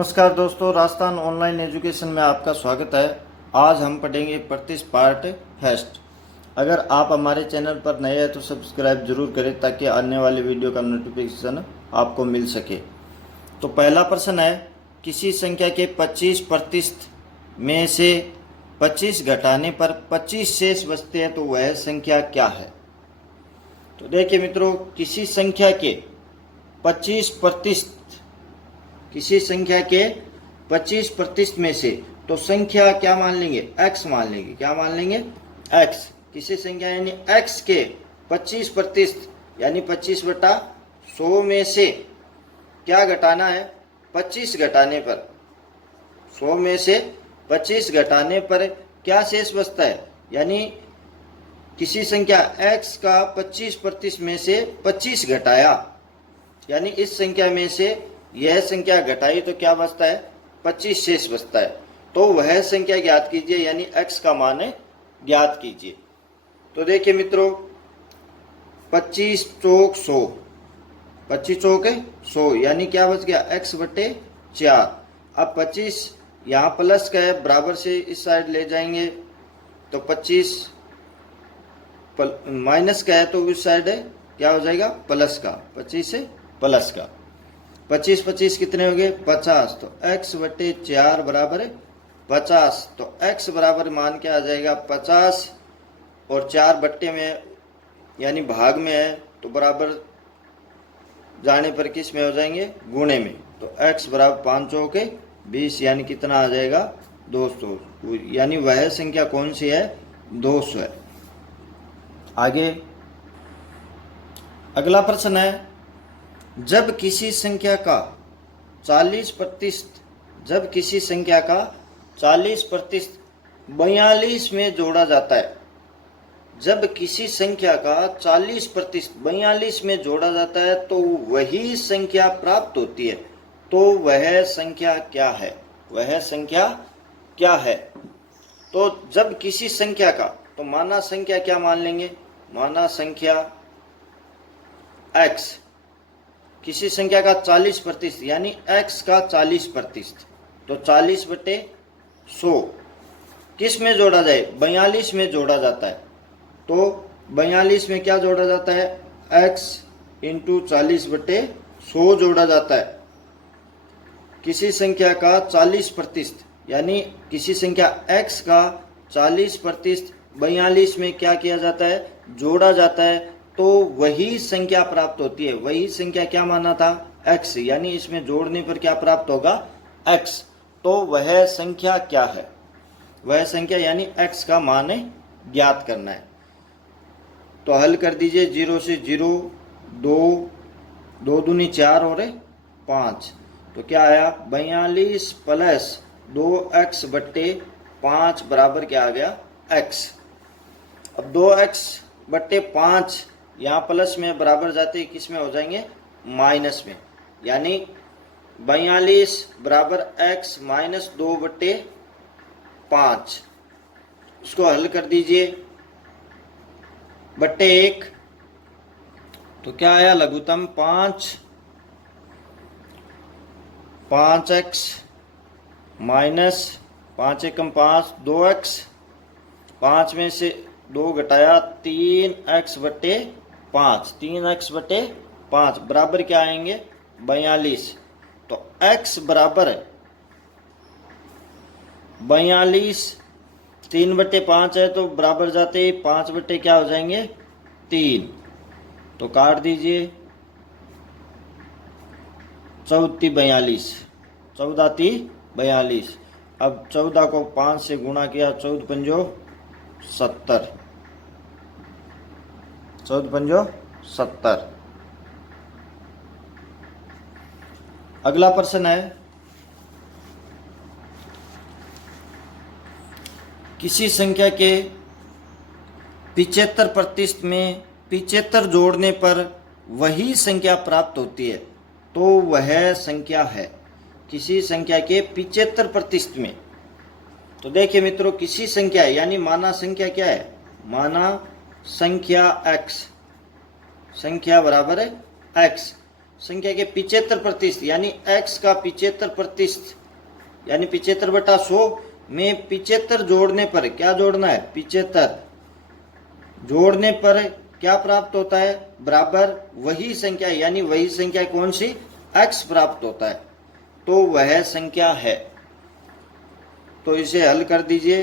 नमस्कार दोस्तों, Rajasthan online education में आपका स्वागत है। आज हम पढ़ेंगे प्रतिश पार्ट फर्स्ट। अगर आप हमारे चैनल पर नए हैं तो सब्सक्राइब जरूर करें ताकि आने वाली वीडियो का नोटिफिकेशन आपको मिल सके। तो पहला प्रश्न है, किसी संख्या के 25% में से 25 घटाने पर 25 शेष बचते हैं तो वह संख्या क्या है। तो देखिए मित्रों, किसी संख्या के 25% किसी संख्या के 25% में से, तो संख्या क्या मान लेंगे, x मान लेंगे। क्या मान लेंगे, x। किसी संख्या यानी x के 25% यानी 25/100 में से क्या घटाना है, 25 घटाने पर 100 में से 25 घटाने पर क्या शेष बचता है। यानी किसी संख्या x का 25% में से 25 घटाया, यानी इस संख्या में से यह संख्या घटाई तो क्या बचता है, 25 शेष बचता है। तो वह संख्या ज्ञात कीजिए, यानी x का मान ज्ञात कीजिए। तो देखिए मित्रों, 25 चौक 100, 25 चौक 100 यानी क्या बच गया, x/4। अब 25 यहाँ प्लस का है, बराबर से इस साइड ले जाएंगे तो 25 माइनस का है तो उस साइड है क्या हो जाएगा, प्लस का। 25 से प्लस का 25 कितने हो गए, 50। तो x/4 बराबर 50। तो x बराबर मान क्या आ जाएगा, 50 और 4 बट्टे में यानी भाग में है तो बराबर जाने पर किस में हो जाएंगे, गुणे में। तो x बराबर 5 चौक 20 यानी कितना आ जाएगा, 200। यानी वह संख्या कौन सी है, 200 है। आगे अगला प्रश्न है, जब किसी संख्या का 40% 42 में जोड़ा जाता है, जब किसी संख्या का 40% 42 में जोड़ा जाता है तो वही संख्या प्राप्त होती है। तो वह संख्या क्या है, वह संख्या क्या है। तो जब किसी संख्या का, तो माना संख्या क्या मान लेंगे, माना संख्या x, किसी संख्या का 40% यानी x का 40%, तो 40/100 किस में जोड़ा जाए, 42 में जोड़ा जाता है। तो 42 में क्या जोड़ा जाता है, x × 40/100 जोड़ा जाता है। किसी संख्या का 40% यानी किसी संख्या x का 40% 42 में क्या किया जाता है, जोड़ा जाता है, तो वही संख्या प्राप्त होती है। वही संख्या क्या माना था, x, यानी इसमें जोड़ने पर क्या प्राप्त होगा, x। तो वह संख्या क्या है, वह संख्या यानी x का मान ज्ञात करना है। तो हल कर दीजिए, 0 से 0, 2 दूनी 4 और 5। तो क्या आया, 42 + 2x/5 बराबर क्या आ गया, x। अब 2x/5 यहाँ प्लस में बराबर जाते ही किस में हो जाएंगे, माइनस में। यानी 42 बराबर x - 2/5। उसको हल कर दीजिए, बट्टे 1। तो क्या आया, लघुत्तम 5x - 5 एकम 5, 2x। 5 में से 2 घटाया, 3x/5, 3x/5 बराबर क्या आएंगे, 42। तो x बराबर 42, 3/5 है तो बराबर जाते ही 5 बटे क्या हो जाएंगे, 3। तो काट दीजिए, 14×42, 14×42। अब 14 को 5 से गुणा किया, 14×5 70, 14×5 70। अगला प्रश्न है, किसी संख्या के 75% में 75 जोड़ने पर वही संख्या प्राप्त होती है, तो वह संख्या है। किसी संख्या के 75% में, तो देखिए मित्रों, किसी संख्या यानी माना संख्या क्या है, माना संख्या x, संख्या बराबर है x। संख्या के 75% यानी x का 75% यानी 75/100 में 75 जोड़ने पर क्या जोड़ना है, 75 जोड़ने पर क्या प्राप्त होता है, बराबर वही संख्या, यानी वही संख्या कौन सी, x प्राप्त होता है, तो वह संख्या है। तो इसे हल कर दीजिए,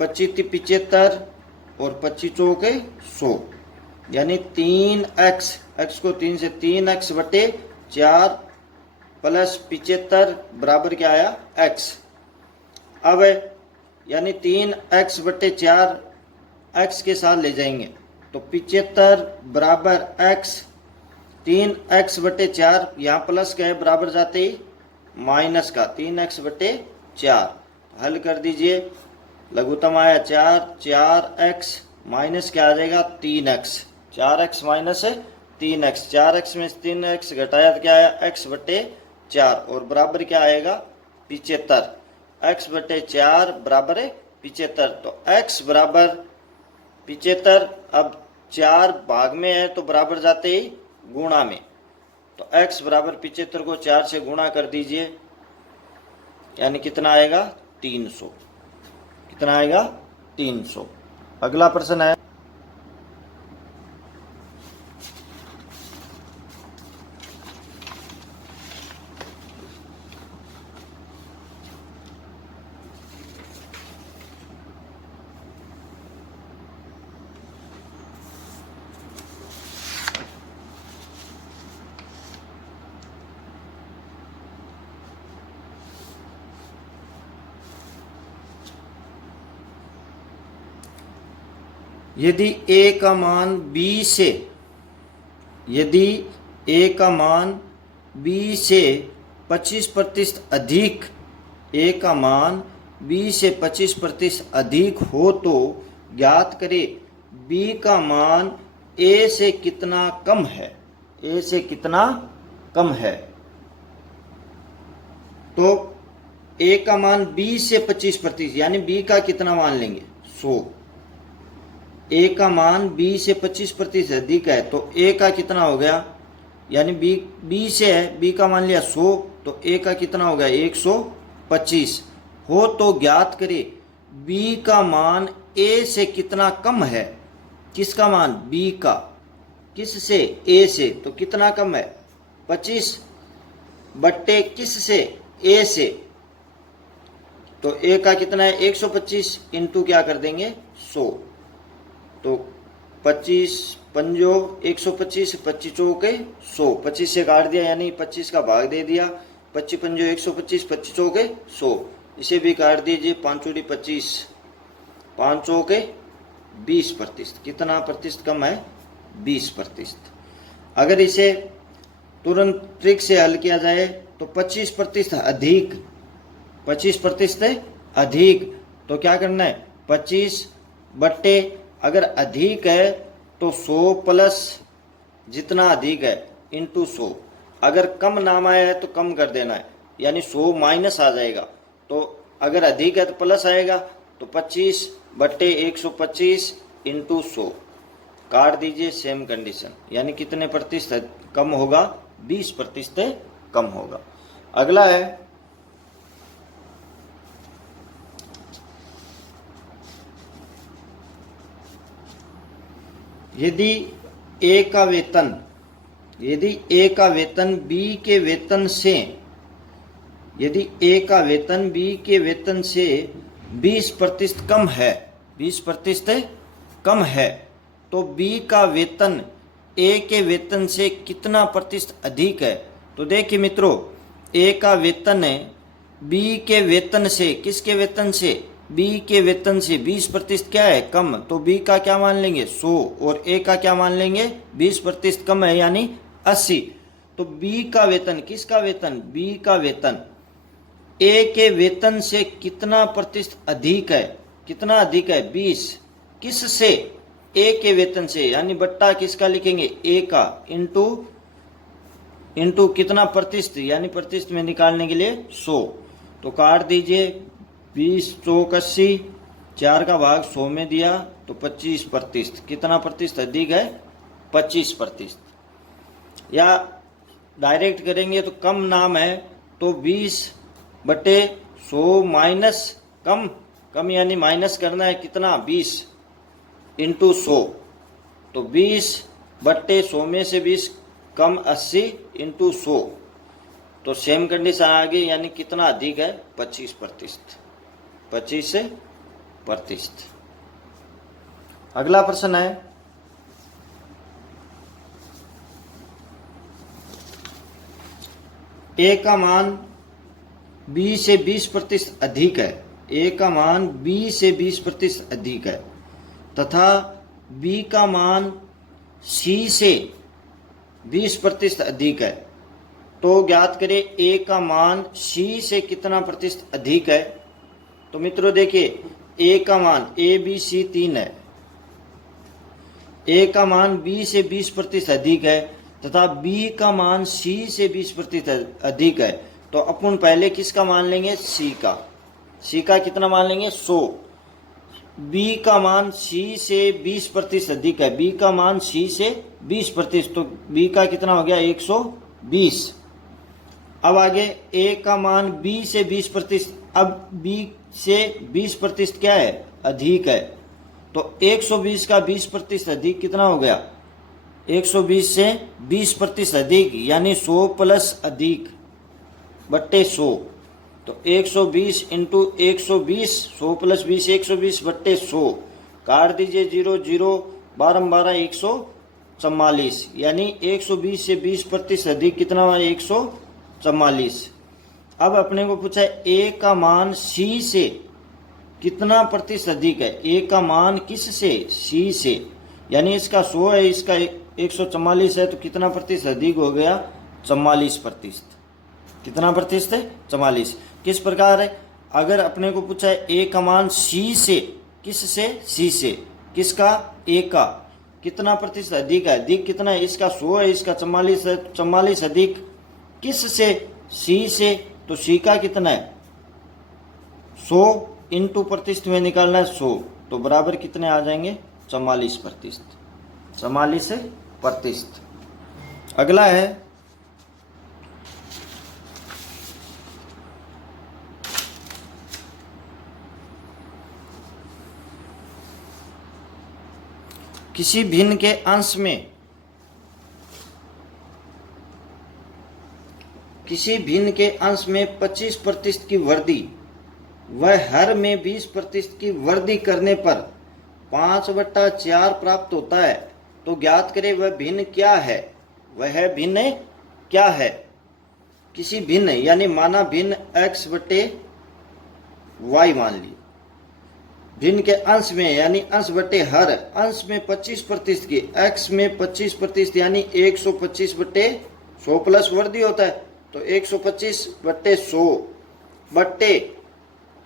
25 75 और 25 चौके 100 यानी 3x, x को 3 से 3x बटे 4 प्लस 75 बराबर क्या आया, x। अब यानी 3x बटे 4 x के साथ ले जाएंगे तो 75 बराबर x, 3x बटे 4 यहाँ प्लस का है, बराबर जाते ही माइनस का 3x बटे 4। हल कर दीजिए, लघुत्तम आया 4x माइनस क्या आ जाएगा, 3x, 4x minus 3x, 4x में 3x घटाया तो क्या आया, x बटे 4 और बराबर क्या आएगा, 75, x बटे 4 बराबर है 75। तो x बराबर 75, अब 4 भाग में है तो बराबर जाते ही गुणा में, तो x बराबर 75 को 4 से गुणा कर दीजिए, यानी कितना आएगा, 300। कितना आएगा, 300। अगला प्रश्न है, यदि a का मान b से, यदि a का मान b से 25% अधिक, a का मान b से 25% अधिक हो तो ज्ञात करें b का मान a से कितना कम है, a से कितना कम है। तो a का मान b से 25% यानी b का कितना मान लेंगे, 100। a का मान b से 25% अधिक है तो a का कितना हो गया, यानी b से है, b का मान लिया 100 तो a का कितना हो गया, 125 हो तो ज्ञात करें b का मान a से कितना कम है। किसका मान, b का, किस से, a से, तो कितना कम है, 25 बट्टे किस से, a से, तो a का कितना है, 125 इंटू क्या कर देंगे, 100। तो 25 पंजो 125, 25 चौके 100, 25 से काट दिया यानी 25 का भाग दे दिया, 25 पंजो 125, 25 चौके 100, इसे भी काट दीजिए, 5 चौड़ी 25, 5 चौके 20%। कितना प्रतिशत कम है, 20%। अगर इसे तुरंत ट्रिक से हल किया जाए तो 25% अधिक, 25% अधिक, तो क्या करना है, 25 बट्टे, अगर अधिक है तो 100 प्लस जितना अधिक है इंटू 100, अगर कम नाम आया है तो कम कर देना है, यानी 100 माइनस आ जाएगा, तो अगर अधिक है तो प्लस आएगा, तो 25 बट्टे 125 इंटू 100 काट दीजिए, सेम कंडीशन, यानी कितने प्रतिशत कम होगा, 20% कम होगा। अगला है, यदि ए का वेतन, यदि ए का वेतन बी के वेतन से, यदि ए का वेतन बी के वेतन से 20% कम है, 20% कम है, तो बी का वेतन ए के वेतन से कितना प्रतिशत अधिक है। तो देखिए मित्रों, ए का वेतन है बी के वेतन से, किसके वेतन से, बी के वेतन से 20% क्या है, कम, तो बी का क्या मान लेंगे, 100, और ए का क्या मान लेंगे, 20% कम है यानी 80। तो बी का वेतन, किसका वेतन, बी का वेतन ए के वेतन से कितना प्रतिशत अधिक है, कितना अधिक है, 20, किस से, ए के वेतन से, यानी बट्टा किसका लिखेंगे, ए का, इंटू कितना प्रतिशत, यानी प्रतिशत में निकालने के लिए 100। तो काट दीजिए, 20 चौक 80, 4 का भाग 100 में दिया तो 25%, कितना प्रतिशत अधिक है, 25%। या डायरेक्ट करेंगे तो कम नाम है, तो 20/100 माइनस कम यानी माइनस करना है कितना, 20 इंटू 100। तो 20/100 में से 20 कम 80 इंटू 100। तो सेम कंडीशन आ गई, यानी कितना अधिक है, 25%। 25%। अगला प्रश्न है, ए का मान बी से 20% अधिक है। ए का मान बी से 20% अधिक है तथा बी का मान सी से 20% अधिक है, तो ज्ञात करें ए का मान सी से कितना प्रतिशत अधिक है। तो मित्रों देखिए, ए का मान ए बी सी 3 है, ए का मान बी से 20% अधिक है तथा बी का मान सी से 20% अधिक है। तो अपन पहले किसका मान लेंगे, सी का। सी का कितना मान लेंगे, 100। बी का मान सी से 20% अधिक है, बी का मान सी से 20%, तो बी का कितना हो गया, 120। अब आगे ए का मान बी से 20%, अब बी से 20% क्या है, अधिक है, तो 120 का 20% अधिक कितना हो गया, 120 से 20% अधिक यानी 100 प्लस अधिक बट्टे 100। तो 120 इंटू 120, 100 प्लस 20, 120 बट्टे 100, काट दीजिए 0 0, 12 12, 144, यानी 120 से 20% अधिक कितना हुआ, 144। अब अपने को पूछा है ए का मान सी से कितना प्रतिशत अधिक है। ए का मान किस से, सी से, यानी इसका 100 है, इसका 144 है, तो कितना प्रतिशत अधिक हो गया, 44%। कितना प्रतिशत है, 44। किस प्रकार है, अगर अपने को पूछा है ए का मान सी से, किस से, सी से, किसका, ए का कितना प्रतिशत अधिक है, अधिक कितना है, इसका 100 है, इसका 44 है, 44 अधिक किस से, सी से, तो सी का कितना है, 100 इंटू प्रतिशत में निकालना है 100, तो बराबर कितने आ जाएंगे, 44%। 44%। अगला है, किसी भिन्न के अंश में 25% की वृद्धि व हर में 20% की वृद्धि करने पर 5/4 प्राप्त होता है, तो ज्ञात करें वह भिन्न क्या है। वह भिन्न क्या है, किसी भिन्न यानी माना भिन्न x बटे y मान ली, भिन्न के अंश में यानी अंश बटे हर, अंश में 25% की, x में 25% यानी 125 बटे 100 प्लस वृद्धि होता है, तो 125 बटे 100 बटे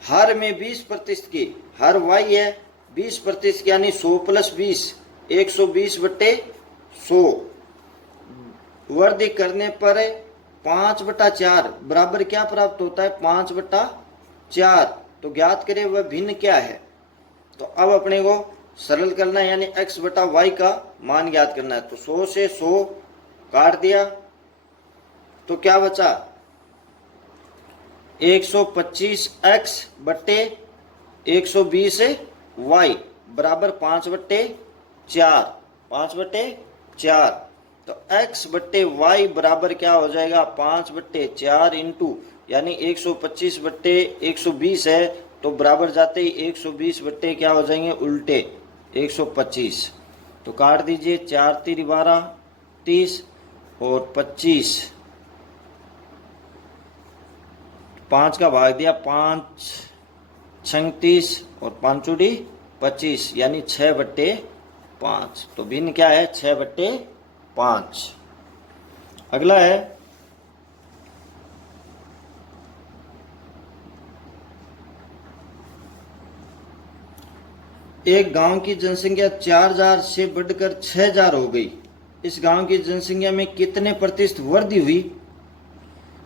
हर में 20% की, हर y है 20% की यानी 100 प्लस 20, 120 बटे 100 वृद्धि करने पर 5/4 बराबर क्या प्राप्त होता है, 5/4। तो ज्ञात करें वह भिन्न क्या है। तो अब अपने को सरल करना है, यानी x बटा y का मान ज्ञात करना है। तो 100 से 100 काट दिया तो क्या बचा, 125x बटे 120y बराबर 5/4, 5/4। तो x बटे y बराबर क्या हो जाएगा, 5/4 इंटू, यानी 125 बटे 120 है, तो बराबर जाते ही 120 बट्टे क्या हो जाएंगे, उल्टे 125। तो काट दीजिए, 4 3 12 30 और 25, 5 का भाग दिया, 5 36 और 5 चूड़ी 25, यानी 6/5। तो भिन्न क्या है, 6/5। अगला है, एक गांव की जनसंख्या 4000 से बढ़कर 6000 हो गई। इस गांव की जनसंख्या में कितने प्रतिशत वृद्धि हुई,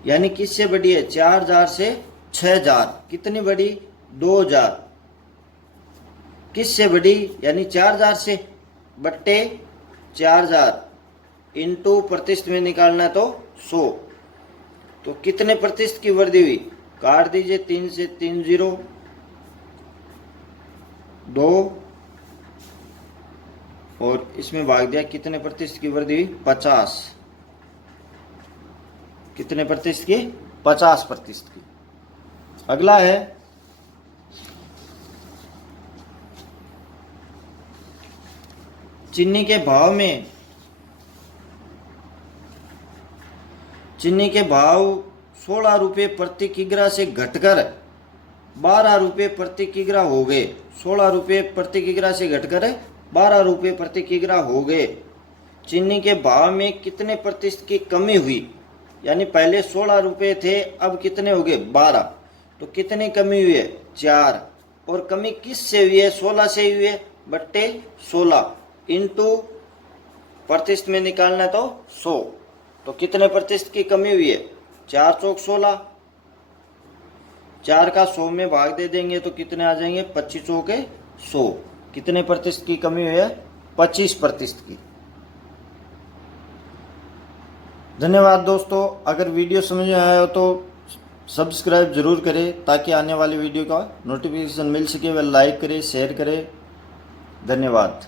यानी किससे बढ़ी है, 4000 से 6000, कितनी बढ़ी, 2000। किससे बढ़ी, यानी 4000 से बट्टे 4000 इंटू प्रतिशत में निकालना है, तो 100। तो कितने प्रतिशत की वृद्धि हुई, काट दीजिए, 3 से 3 जीरो, 2 और इसमें भाग दिया, कितने प्रतिशत की वृद्धि हुई, 50। कितने प्रतिशत की, 50% की। अगला है चीनी के भाव में, चीनी के भाव 16 रुपये प्रति किग्रा से घटकर 12 रुपये प्रति किग्रा हो गए। 16 रुपये प्रति किग्रा से घटकर 12 रुपये प्रति किग्रा हो गए। चीनी के भाव में कितने प्रतिशत की कमी हुई, यानी पहले 16 रुपये थे, अब कितने हो गए, 12। तो कितनी कमी हुई है, 4। और कमी किस से हुई है, 16 से हुई है, बट्टे 16 इंटू प्रतिशत में निकालना तो 100। तो कितने प्रतिशत की कमी हुई है, 4 चौक 16, 4 का 100 में भाग दे देंगे तो कितने आ जाएंगे, 25 चौके 100। कितने प्रतिशत की कमी हुई है, 25% की। धन्यवाद दोस्तों। अगर वीडियो समझ में आया हो तो सब्सक्राइब जरूर करें ताकि आने वाली वीडियो का नोटिफिकेशन मिल सके। वह लाइक करें, शेयर करें। धन्यवाद।